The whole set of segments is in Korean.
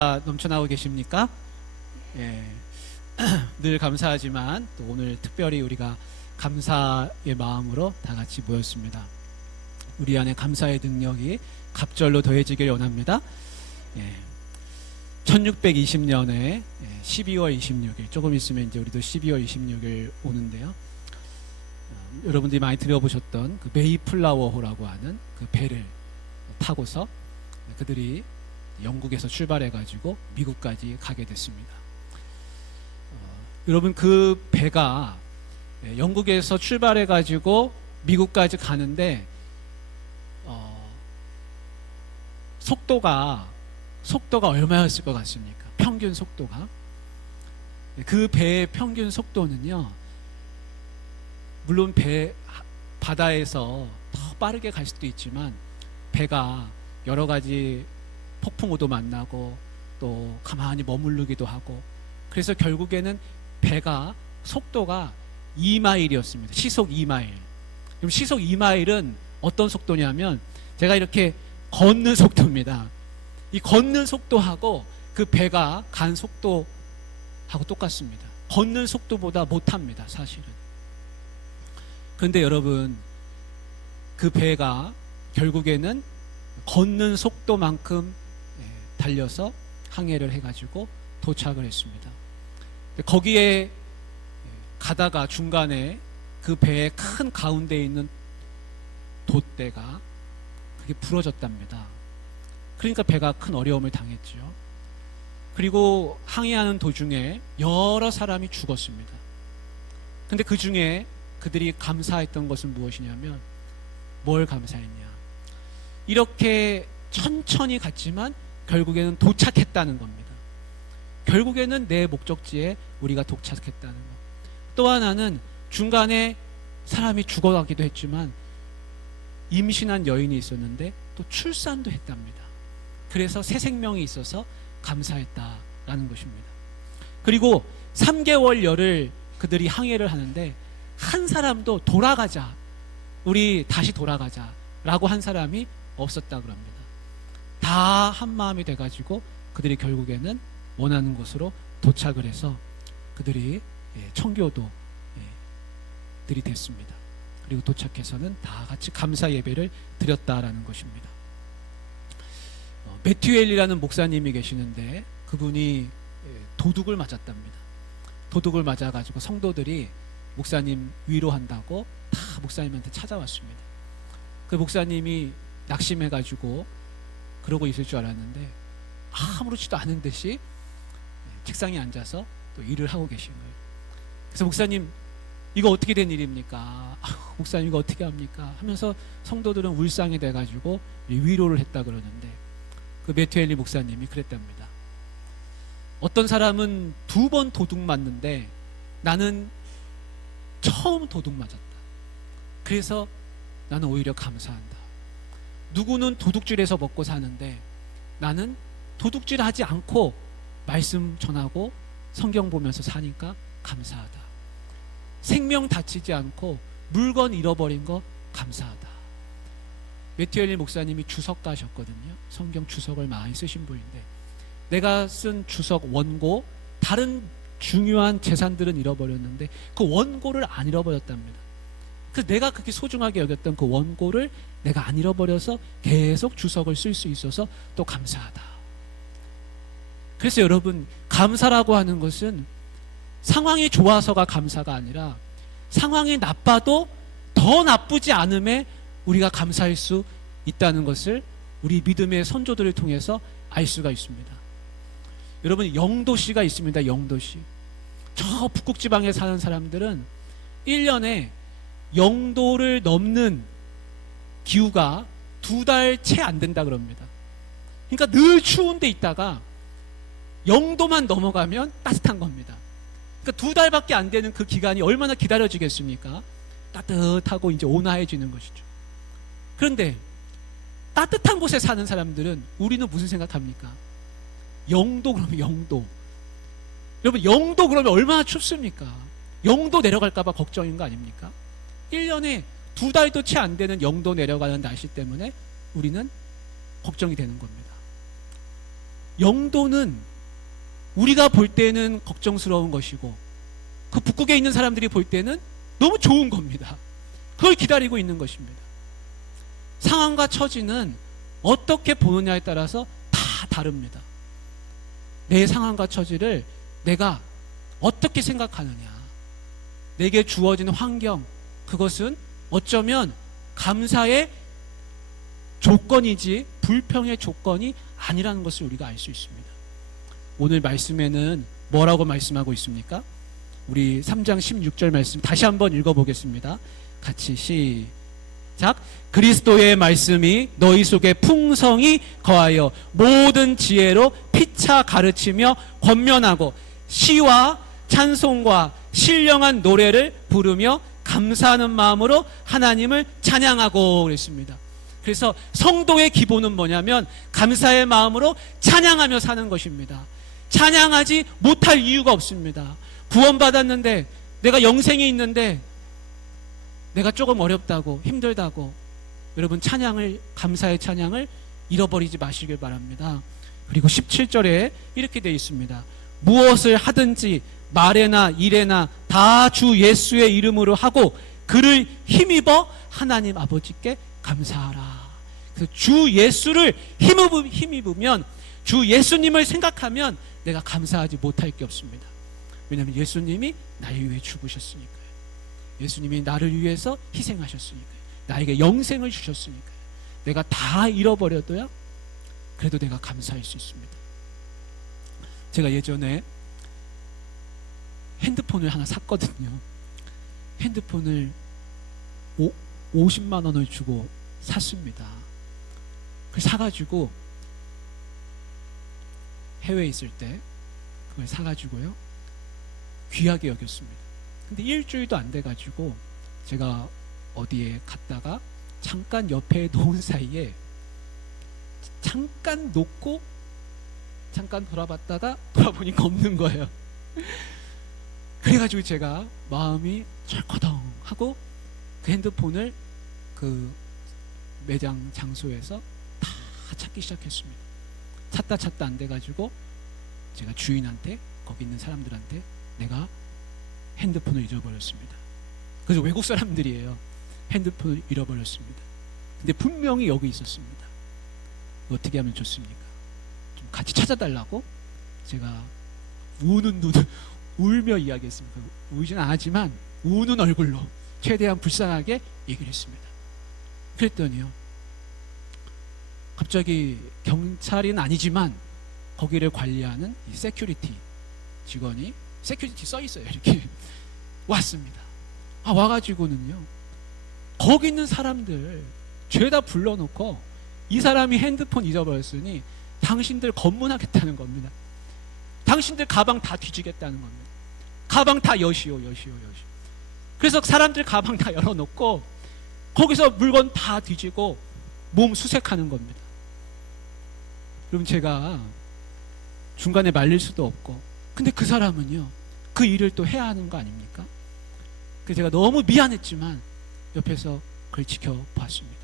넘쳐나고 계십니까? 예. 늘 감사하지만 또 오늘 특별히 우리가 감사의 마음으로 다 같이 모였습니다. 우리 안에 감사의 능력이 갑절로 더해지길 원합니다. 예. 1620년에 12월 26일, 조금 있으면 이제 우리도 12월 26일 오는데요. 여러분들이 많이 들어보셨던 그 메이플라워호라고 하는 그 배를 타고서 그들이 영국에서 출발해가지고 미국까지 가게 됐습니다. 여러분, 그 배가 영국에서 출발해가지고 미국까지 가는데 속도가 얼마였을 것 같습니까? 평균 속도가. 그 배의 평균 속도는요, 물론 바다에서 더 빠르게 갈 수도 있지만 배가 여러 가지 폭풍우도 만나고 또 가만히 머무르기도 하고, 그래서 결국에는 배가 속도가 2마일이었습니다. 시속 2마일. 그럼 시속 2마일은 어떤 속도냐면 제가 이렇게 걷는 속도입니다. 이 걷는 속도하고 그 배가 간 속도하고 똑같습니다. 걷는 속도보다 못합니다, 사실은. 그런데 여러분, 그 배가 결국에는 걷는 속도만큼 달려서 항해를 해가지고 도착을 했습니다. 거기에 가다가 중간에 그 배의 큰 가운데에 있는 돛대가 그게 부러졌답니다. 그러니까 배가 큰 어려움을 당했죠. 그리고 항해하는 도중에 여러 사람이 죽었습니다. 근데 그 중에 그들이 감사했던 것은 무엇이냐면, 뭘 감사했냐, 이렇게 천천히 갔지만 결국에는 도착했다는 겁니다. 결국에는 내 목적지에 우리가 도착했다는 것. 또 하나는 중간에 사람이 죽어가기도 했지만 임신한 여인이 있었는데 또 출산도 했답니다. 그래서 새 생명이 있어서 감사했다라는 것입니다. 그리고 3개월 열을 그들이 항해를 하는데 한 사람도 돌아가자, 우리 다시 돌아가자 라고 한 사람이 없었다 그럽니다. 다 한마음이 돼가지고 그들이 결국에는 원하는 곳으로 도착을 해서 그들이 청교도 들이 됐습니다. 그리고 도착해서는 다 같이 감사 예배를 드렸다라는 것입니다. 매튜엘이라는 목사님이 계시는데 그분이 도둑을 맞았답니다. 도둑을 맞아가지고 성도들이 목사님 위로한다고 다 목사님한테 찾아왔습니다. 그 목사님이 낙심해가지고 그러고 있을 줄 알았는데 아무렇지도 않은 듯이 책상에 앉아서 또 일을 하고 계신 거예요. 그래서 목사님, 이거 어떻게 된 일입니까? 목사님, 이거 어떻게 합니까? 하면서 성도들은 울상이 돼가지고 위로를 했다 그러는데, 그 메투엘리 목사님이 그랬답니다. 어떤 사람은 2번 도둑 맞는데 나는 처음 도둑 맞았다. 그래서 나는 오히려 감사한다. 누구는 도둑질해서 먹고 사는데 나는 도둑질하지 않고 말씀 전하고 성경 보면서 사니까 감사하다. 생명 다치지 않고 물건 잃어버린 거 감사하다. 매튜엘리 목사님이 주석가셨거든요. 성경 주석을 많이 쓰신 분인데, 내가 쓴 주석 원고, 다른 중요한 재산들은 잃어버렸는데 그 원고를 안 잃어버렸답니다. 그래서 내가 그렇게 소중하게 여겼던 그 원고를 내가 안 잃어버려서 계속 주석을 쓸 수 있어서 또 감사하다. 그래서 여러분, 감사라고 하는 것은 상황이 좋아서가 감사가 아니라 상황이 나빠도 더 나쁘지 않음에 우리가 감사할 수 있다는 것을 우리 믿음의 선조들을 통해서 알 수가 있습니다. 여러분, 영도시가 있습니다. 영도시. 저 북극지방에 사는 사람들은 1년에 영도를 넘는 기후가 2달 채 안 된다 그럽니다. 그러니까 늘 추운 데 있다가 영도만 넘어가면 따뜻한 겁니다. 그러니까 2달밖에 안 되는 그 기간이 얼마나 기다려지겠습니까? 따뜻하고 이제 온화해지는 것이죠. 그런데 따뜻한 곳에 사는 사람들은 우리는 무슨 생각합니까? 영도 그러면 영도. 여러분, 영도 그러면 얼마나 춥습니까? 영도 내려갈까봐 걱정인 거 아닙니까? 1년에 2달도 채 안 되는 영도 내려가는 날씨 때문에 우리는 걱정이 되는 겁니다. 영도는 우리가 볼 때는 걱정스러운 것이고 그 북극에 있는 사람들이 볼 때는 너무 좋은 겁니다. 그걸 기다리고 있는 것입니다. 상황과 처지는 어떻게 보느냐에 따라서 다 다릅니다. 내 상황과 처지를 내가 어떻게 생각하느냐, 내게 주어진 환경, 그것은 어쩌면 감사의 조건이지 불평의 조건이 아니라는 것을 우리가 알 수 있습니다. 오늘 말씀에는 뭐라고 말씀하고 있습니까? 우리 3장 16절 말씀 다시 한번 읽어보겠습니다. 같이 시작. 그리스도의 말씀이 너희 속에 풍성히 거하여 모든 지혜로 피차 가르치며 권면하고 시와 찬송과 신령한 노래를 부르며 감사하는 마음으로 하나님을 찬양하고 그랬습니다. 그래서 성도의 기본은 뭐냐면 감사의 마음으로 찬양하며 사는 것입니다. 찬양하지 못할 이유가 없습니다. 구원받았는데, 내가 영생이 있는데 내가 조금 어렵다고 힘들다고 여러분 감사의 찬양을 잃어버리지 마시길 바랍니다. 그리고 17절에 이렇게 되어 있습니다. 무엇을 하든지 말에나 일에나 다 주 예수의 이름으로 하고 그를 힘입어 하나님 아버지께 감사하라. 그래서 주 예수를 힘입으면, 주 예수님을 생각하면 내가 감사하지 못할 게 없습니다. 왜냐하면 예수님이 나를 위해 죽으셨으니까요. 예수님이 나를 위해서 희생하셨으니까요. 나에게 영생을 주셨으니까요. 내가 다 잃어버려도요, 그래도 내가 감사할 수 있습니다. 제가 예전에 핸드폰을 하나 샀거든요. 핸드폰을 50만 원을 주고 샀습니다. 그걸 사가지고 해외에 있을 때 그걸 사가지고요, 귀하게 여겼습니다. 근데 일주일도 안 돼가지고 제가 어디에 갔다가 잠깐 옆에 놓은 사이에 잠깐 놓고 잠깐 돌아봤다가 돌아보니까 없는 거예요. 그래가지고 제가 마음이 철커덩하고 그 핸드폰을 그 매장 장소에서 다 찾기 시작했습니다. 찾다 안 돼가지고 제가 주인한테, 거기 있는 사람들한테 내가 핸드폰을 잊어버렸습니다. 그래서 외국 사람들이에요. 핸드폰을 잃어버렸습니다. 근데 분명히 여기 있었습니다. 어떻게 하면 좋습니까? 좀 같이 찾아달라고 제가 우는 눈을 울며 이야기했습니다. 울지는 않았지만 우는 얼굴로 최대한 불쌍하게 얘기를 했습니다. 그랬더니요, 갑자기 경찰은 아니지만 거기를 관리하는 이 세큐리티 직원이, 세큐리티 써 있어요, 이렇게 왔습니다. 와가지고는요, 거기 있는 사람들 죄다 불러놓고 이 사람이 핸드폰 잊어버렸으니 당신들 검문하겠다는 겁니다. 당신들 가방 다 뒤지겠다는 겁니다. 가방 다 여시오. 그래서 사람들 가방 다 열어놓고 거기서 물건 다 뒤지고 몸 수색하는 겁니다. 그럼 제가 중간에 말릴 수도 없고, 근데 그 사람은요, 그 일을 또 해야 하는 거 아닙니까? 그래서 제가 너무 미안했지만 옆에서 그걸 지켜봤습니다.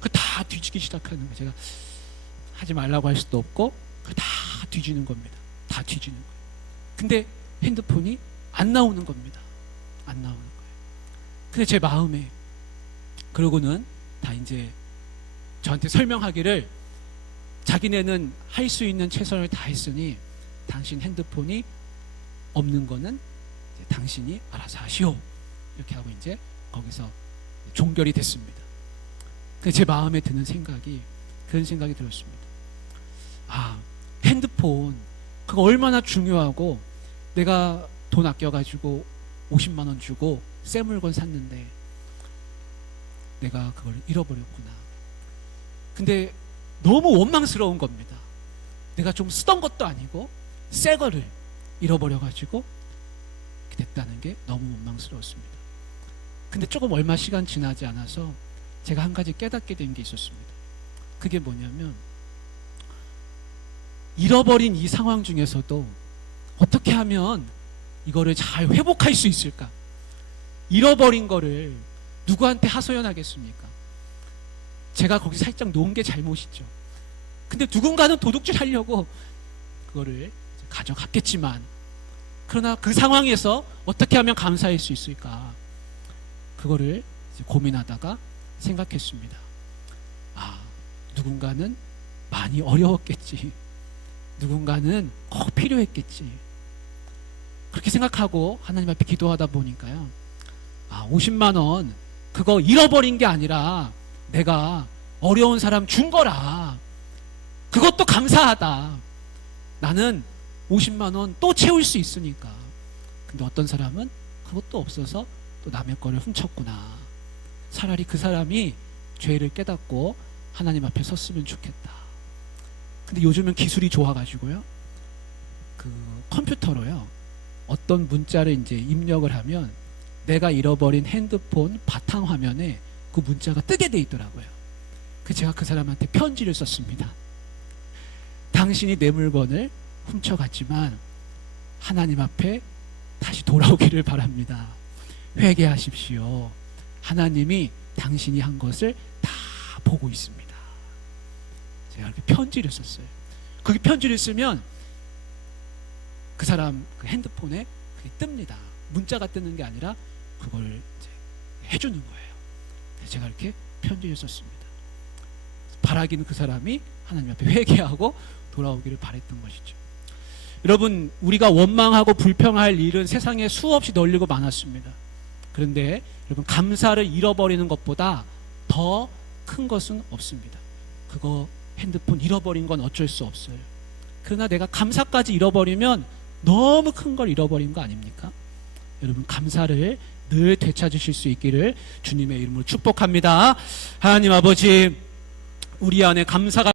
그 다 뒤지기 시작하는 거예요. 제가 하지 말라고 할 수도 없고 그 다 뒤지는 겁니다. 다 뒤지는 거예요. 근데 핸드폰이 안 나오는 겁니다. 안 나오는 거예요. 근데 제 마음에, 그러고는 다 이제 저한테 설명하기를, 자기네는 할 수 있는 최선을 다했으니 당신 핸드폰이 없는 거는 이제 당신이 알아서 하시오, 이렇게 하고 이제 거기서 종결이 됐습니다. 근데 제 마음에 드는 생각이, 그런 생각이 들었습니다. 핸드폰 그거 얼마나 중요하고, 내가 돈 아껴가지고 50만 원 주고 새 물건 샀는데 내가 그걸 잃어버렸구나. 근데 너무 원망스러운 겁니다. 내가 좀 쓰던 것도 아니고 새 거를 잃어버려가지고 이렇게 됐다는 게 너무 원망스러웠습니다. 근데 조금 얼마 시간 지나지 않아서 제가 한 가지 깨닫게 된 게 있었습니다. 그게 뭐냐면, 잃어버린 이 상황 중에서도 어떻게 하면 이거를 잘 회복할 수 있을까? 잃어버린 거를 누구한테 하소연하겠습니까? 제가 거기 살짝 놓은 게 잘못이죠. 근데 누군가는 도둑질 하려고 그거를 가져갔겠지만, 그러나 그 상황에서 어떻게 하면 감사할 수 있을까? 그거를 고민하다가 생각했습니다. 아, 누군가는 많이 어려웠겠지. 누군가는 꼭 필요했겠지. 그렇게 생각하고 하나님 앞에 기도하다 보니까요. 50만 원 그거 잃어버린 게 아니라 내가 어려운 사람 준 거라. 그것도 감사하다. 나는 50만 원 또 채울 수 있으니까. 근데 어떤 사람은 그것도 없어서 또 남의 거를 훔쳤구나. 차라리 그 사람이 죄를 깨닫고 하나님 앞에 섰으면 좋겠다. 근데 요즘은 기술이 좋아가지고요. 그 컴퓨터로요. 어떤 문자를 이제 입력을 하면 내가 잃어버린 핸드폰 바탕화면에 그 문자가 뜨게 돼 있더라고요. 제가 그 사람한테 편지를 썼습니다. 당신이 내 물건을 훔쳐갔지만 하나님 앞에 다시 돌아오기를 바랍니다. 회개하십시오. 하나님이 당신이 한 것을 다 보고 있습니다. 제가 이렇게 편지를 썼어요. 그 편지를 쓰면 그 사람 그 핸드폰에 그게 뜹니다. 문자가 뜨는 게 아니라 그걸 이제 해주는 거예요. 제가 이렇게 편지를 썼습니다. 바라기는 그 사람이 하나님 앞에 회개하고 돌아오기를 바랬던 것이죠. 여러분, 우리가 원망하고 불평할 일은 세상에 수없이 널리고 많았습니다. 그런데 여러분, 감사를 잃어버리는 것보다 더 큰 것은 없습니다. 그거 핸드폰 잃어버린 건 어쩔 수 없어요. 그러나 내가 감사까지 잃어버리면 너무 큰 걸 잃어버린 거 아닙니까? 여러분, 감사를 늘 되찾으실 수 있기를 주님의 이름으로 축복합니다. 하나님 아버지, 우리 안에 감사가